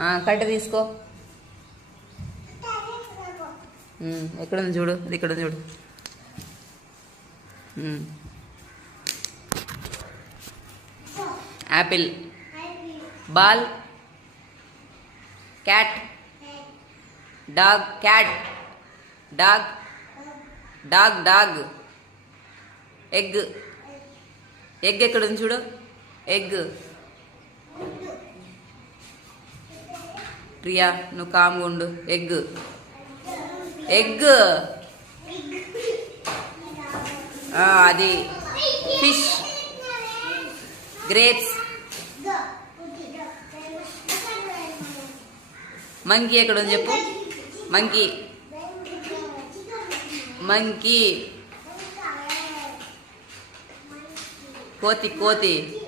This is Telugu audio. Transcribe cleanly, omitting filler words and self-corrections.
కట్టె తీసుకో. ఎక్కడుంది చూడు, ఇది ఇక్కడ చూడు. Apple. Ball. Cat. Dog. Cat. Dog. Dog. Dog. Egg. Egg ఎక్కడుంది చూడు, ఎగ్. ప్రియా నువ్వు కామ్గా ఉండు. ఎగ్. ఎగ్. అది ఫిష్. గ్రేప్స్. మంకీ ఎక్కడ ఉంది చెప్పు. మంకీ. మంకీ. కోతి. కోతి.